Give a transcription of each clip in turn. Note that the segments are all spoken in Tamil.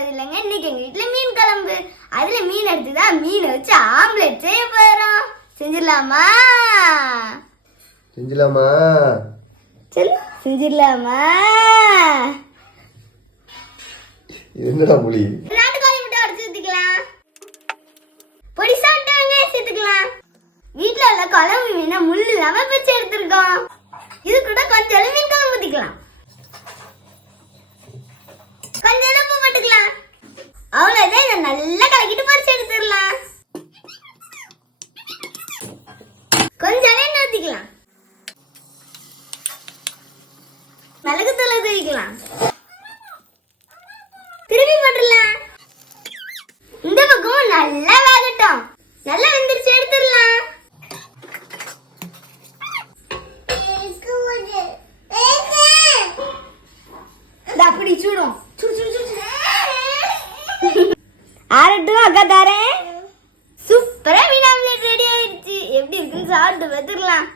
போறது இல்லைங்க. இன்னைக்கு எங்க வீட்டுல மீன் குழம்பு. அதுல மீன் எடுத்துதான் மீனை வச்சு ஆம்லெட் செய்ய போறோம். செஞ்சிடலாமா? செஞ்சிடலாமா? செஞ்சிடலாமா? என்னடா மொழி? நாட்டுக்கோழி முட்டை உடைச்சு ஊத்திக்கலாம். பொடி சாப்பிட்டு வெங்காயம் சேர்த்துக்கலாம். வீட்டுல உள்ள குழம்பு மீனை முள்ளு இல்லாம பிச்சு எடுத்திருக்கோம். இது கூட கொஞ்சம் மீன் குழம்பு ஊத்திக்கலாம். கொஞ்சம் உப்பு போட்டுக்கலாம். அவ்வளவுதான். இதை நல்லா கலக்கிட்டு பொரிச்சு எடுத்துடலாம். கொஞ்சம் எண்ணெய் ஊத்திக்கலாம். மிளகு தூளை தூவிக்கலாம். திருப்பி போட்டுடலாம். இந்த பக்கம் நல்லா வேகட்டும். நல்லா வெந்துருச்சு, எடுத்துடலாம். அப்படி சூடும். ஆரட்டும், அக்கா தாரேன். சூப்பரா மீன் ஆம்லெட் ரெடி ஆயிடுச்சு. எப்படி இருக்குன்னு சாப்பிட்டு பார்த்துடலாம்.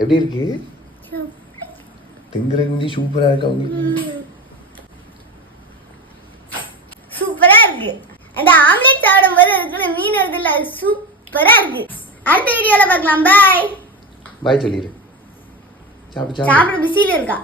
எப்படி இருக்கு? திங்கறதுக்கு சூப்பரா இருக்கு. அவங்களுக்கு சூப்பரா இருக்கு. அந்த ஆம்லெட் சாப்பிடும் போது அதுக்குள்ள மீன் வருதுல்ல, அது சூப்பரா இருக்கு. அடுத்த வீடியோல பார்க்கலாம். பாய் பாய் சொல்லிடு. சாப்பிட பிஸியில இருக்கா?